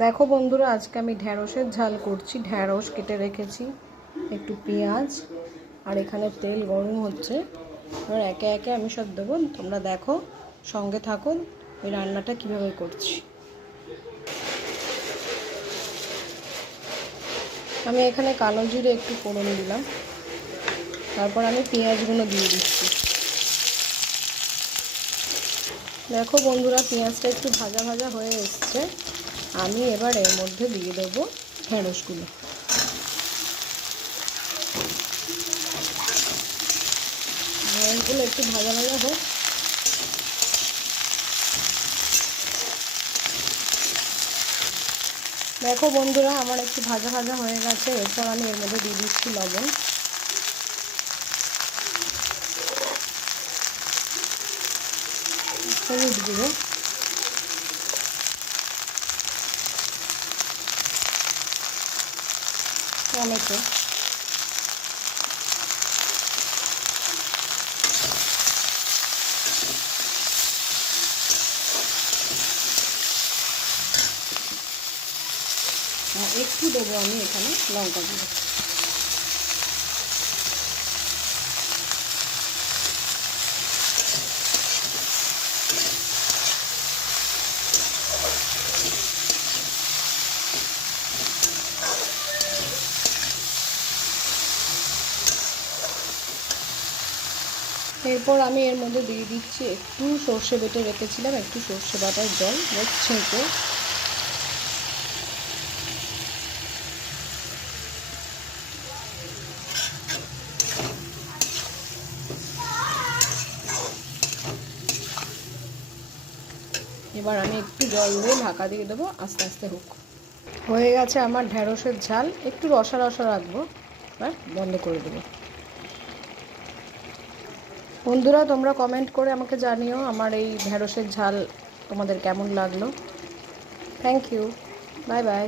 দেখো বন্ধুরা, আজকে আমি ঢ্যাঁড়সের ঝাল করছি। ঢ্যাঁড়স কেটে রেখেছি, একটু পেঁয়াজ, আর এখানে তেল গরম হচ্ছে। এবার একে একে আমি সব দেবো, তোমরা দেখো, সঙ্গে থাকো এই রান্নাটা কীভাবে করছি। আমি এখানে কালো জিরে একটু ফোড়ন দিলাম, তারপর আমি পেঁয়াজগুলো দিয়ে দিচ্ছি। দেখো বন্ধুরা, পেঁয়াজটা একটু ভাজা ভাজা হয়ে এসছে। আমি এবার এর মধ্যে দিয়ে দেবো ঢ্যাঁড়সগুলো। ঢ্যাঁড়সগুলো একটু ভাজা ভাজা হোক। দেখো বন্ধুরা, আমার একটু ভাজা ভাজা হয়ে গেছে। এরপর আমি এর মধ্যে দিয়ে দিচ্ছি লবণ, হলুদ গুঁড়ো, টমেটো, একটু দেবো আমি এখানে লঙ্কা গুঁড়ো। এরপর আমি এর মধ্যে দিয়ে দিচ্ছি একটু সর্ষে বেটে রেখেছিলাম, একটু সর্ষে বাটার জল ছেঁকে। এবার আমি একটু জল দিয়ে ঢাকা দিয়ে দেবো, আস্তে আস্তে হোক। হয়ে গেছে আমার ঢ্যাঁড়সের ঝাল। একটু রসা রসা রাখবো, এবার বন্ধ করে দেবো। বন্ধুরা, তোমরা কমেন্ট করে আমাকে জানিও আমার এই ঢ্যাঁড়সের ঝাল তোমাদের কেমন লাগলো। Thank you, bye by.